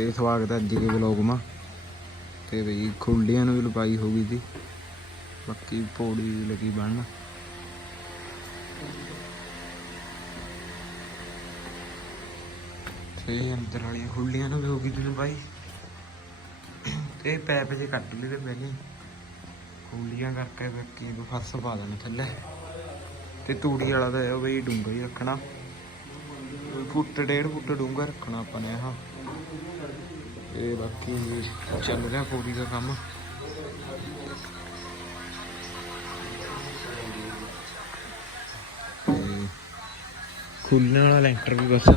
ਤੇ ਸਵਾਗਤ ਹੈ ਅੱਜ ਦੇ ਵਲੌਗ ਮਾ। ਤੇ ਬਈ ਖੁੱਲੀਆਂ ਨੂੰ ਵੀ ਲਪਾਈ ਹੋ ਗਈ ਸੀ। ਬਾਕੀ ਪੌੜੀ ਲੱਗੀ ਬਣਨ ਤੇ ਅੰਦਰ ਵਾਲੀਆਂ ਖੁੱਲੀਆਂ ਨੂੰ ਵੀ ਹੋ ਗਈ ਸੀ ਲਪਾਈ ਤੇ ਪੈਪ ਜੇ ਕੱਟ ਲਏ ਤੇ ਪਹਿਲੇ ਖੁੱਲੀਆਂ ਕਰਕੇ ਬਾਕੀ ਨੂੰ ਫਰਸ਼ ਪਾ ਦੇਣਾ ਥੱਲੇ। ਤੇ ਤੂੜੀ ਵਾਲਾ ਤਾਂ ਬਈ ਡੂੰਘਾ ਹੀ ਰੱਖਣਾ। ਫੁੱਟ, ਡੇਢ ਫੁੱਟ ਡੂੰਘਾ ਰੱਖਣਾ ਆਪਾਂ ਨੇ ਆਹ। ਇਹ ਬਾਕੀ ਚੱਲ ਰਿਹਾ ਪੌੜੀ ਦਾ ਕੰਮ। ਖੁੱਲਣ ਵਾਲਾ ਲੈਂਟਰ ਵੀ ਬਸ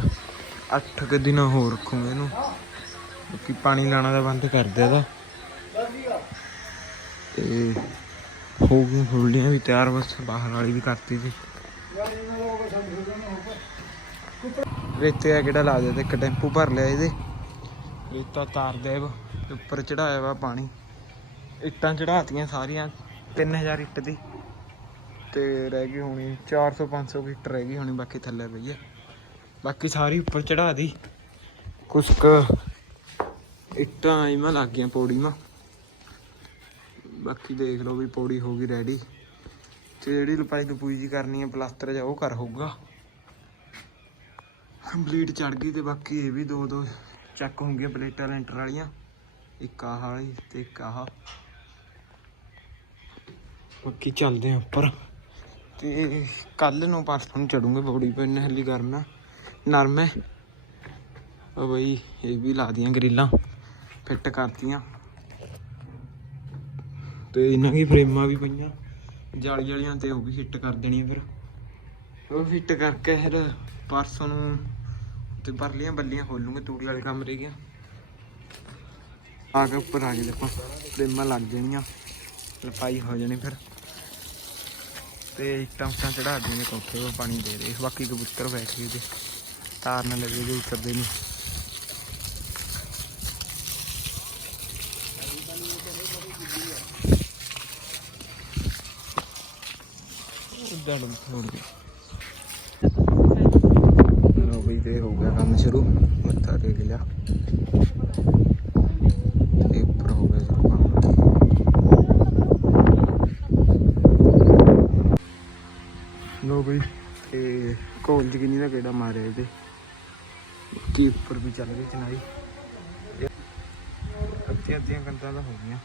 8 ਕੁ ਦਿਨ ਹੋਰ ਰੱਖੂਗੇ ਇਹਨੂੰ। ਬਾਕੀ ਪਾਣੀ ਲਾਣਾ ਦਾ ਬੰਦ ਕਰ ਦਿਆ ਦਾ ਤੇ ਹੋ ਗਈ ਖੁੱਲੀਆਂ ਵੀ, ਤਿਆਰ ਬਸ ਬਾਹਰ ਵਾਲੀ ਵੀ ਕਰਤੀ ਸੀ। ਰੇਤੇ ਆ ਕਿਹੜਾ ਲਾ ਦਿਆ ਤੇ ਇੱਕ ਟੈਂਪੂ ਭਰ ਲਿਆ ਇਹਦੇ। ਰੇਤਾ ਤਾਰ ਦੇਵ ਤੇ ਉੱਪਰ ਚੜਾਇਆ ਵਾ ਪਾਣੀ। ਇੱਟਾਂ ਚੜਾਤੀਆਂ ਸਾਰੀਆਂ 3000 ਇੱਟ ਦੀ। ਤੇ ਰਹਿ ਗਈ ਹੋਣੀ 400 500 ਕੁ ਇੱਟ ਰਹਿ ਗਈ ਹੋਣੀ ਬਾਕੀ ਥੱਲੇ ਪਈ ਹੈ ਬਾਕੀ ਸਾਰੀ ਉੱਪਰ ਚੜਾ ਦੀ। ਕੁਛ ਕੁ ਇੱਟਾਂ ਇਮਾ ਲੱਗ ਗਈਆਂ ਪੌੜੀ ਮਾ ਬਾਕੀ ਦੇਖ ਲਓ ਵੀ ਪੌੜੀ ਹੋ ਗਈ ਰੈਡੀ ਤੇ ਜਿਹੜੀ ਲਪਾਈ ਲਪੂਈ ਜੀ ਕਰਨੀ ਹੈ ਪਲਾਸਟਰ ਜਾਂ ਉਹ ਕਰ ਹੋਊਗਾ। ਕੰਪਲੀਟ ਚੜ ਗਈ ਤੇ ਬਾਕੀ ਇਹ ਵੀ ਦੋ ਦੋ ਚੱਕ ਹੋਣਗੀਆਂ ਪਲੇਟਾਂ ਲੈਂਟਰ ਵਾਲੀਆਂ। ਇੱਕ ਆਹ ਵਾਲੀ ਤੇ ਇੱਕ ਆਹ। ਬਾਕੀ ਚੱਲਦੇ ਆ ਉੱਪਰ। ਤੇ ਕੱਲ ਨੂੰ ਪਰਸੋਂ ਨੂੰ ਚੜੂਗੇ ਬੌੜੀ ਪੈ ਨੇ ਹਲੀ ਨਰਮ ਹੈ ਉਹ ਬਈ ਇਹ ਵੀ ਲਾ ਦੀਆਂ ਗਰੀਲਾਂ। ਫਿੱਟ ਕਰਤੀਆਂ। ਤੇ ਇਹਨਾਂ ਦੀ ਫਰੇਮਾਂ ਵੀ ਪਈਆਂ। ਜਾਲੀ ਵਾਲੀਆਂ ਤੇ ਉਹ ਵੀ ਫਿੱਟ ਕਰ ਦੇਣੀਆਂ ਫਿਰ। ਉਹ ਫਿੱਟ ਕਰਕੇ ਫਿਰ ਪਰਸੋਂ ਨੂੰ ਤੇ ਭਰ ਲੀਆਂ ਬੱਲੀਆਂ ਖੋਲੂਗੇ, ਤੂੜੀ ਵਾਲੇ ਕੰਮ ਰਹਿ ਗਿਆ ਆ ਕੇ ਉੱਪਰ ਆ ਗਏ ਦੇਖੋ, ਫਰੇਮਾਂ ਲੱਗ ਜਾਣੀਆਂ ਲਪਾਈ ਹੋ ਜਾਣੀ ਫਿਰ। ਤੇ ਇੱਟਾਂ ਉੱਟਾਂ ਚੜਾ ਦੇਣੇ ਕੋਠੇ 'ਤੇ, ਪਾਣੀ ਦੇ ਰਹੇ ਬਾਕੀ ਕਬੂਤਰ ਬੈਠ ਗਏ ਤੇ, ਤਾਰ ਨਾਲ ਲੱਗੇ ਜੇ ਉਤਰਦੇ ਨਹੀਂ ਉਦਾਂ ਨੂੰ ਛੋੜ ਲੋ ਬਈ ਤੇ ਹੋ ਸ਼ੁਰੂ। ਮੱਥਾ ਟੇਕ ਲਿਆ। ਤੇ ਉੱਪਰ ਹੋ ਗਿਆ ਸ਼ੁਰੂ ਕੰਮ। ਲੋ ਬਈ, ਤੇ ਕਾਲਜ ਕਿੰਨੀ ਦਾ ਕਿਹੜਾ ਮਾਰਿਆ ਇਹਦੇ? ਕੀ ਉੱਪਰ ਵੀ ਚੱਲ ਗਈ ਚਨਾਈ ਅੱਧੀਆਂ ਅੱਧੀਆਂ ਕੰਧਾਂ ਦਾ ਹੋ ਗਈਆਂ।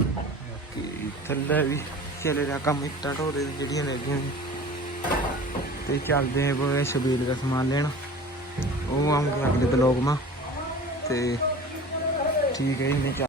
ਬਾਕੀ ਥੱਲੇ ਵੀ ਚੱਲ ਰਿਹਾ ਕੰਮ ਇੱਟਾਂ ਢੋਰੇ ਜਿਹੜੀਆਂ ਰਹਿ ਗਈਆਂ ਤੇ ਚੱਲਦੇ ਆਂ ਬਈ, ਸ਼ਬੀਲ ਦਾ ਸਮਾਨ ਲੈਣ। ਉਹ ਆਉਂਗੇ ਅਗਲੇ ਬਲੌਗ ਮਾ ਤੇ ਠੀਕ ਹੈ ਜੀ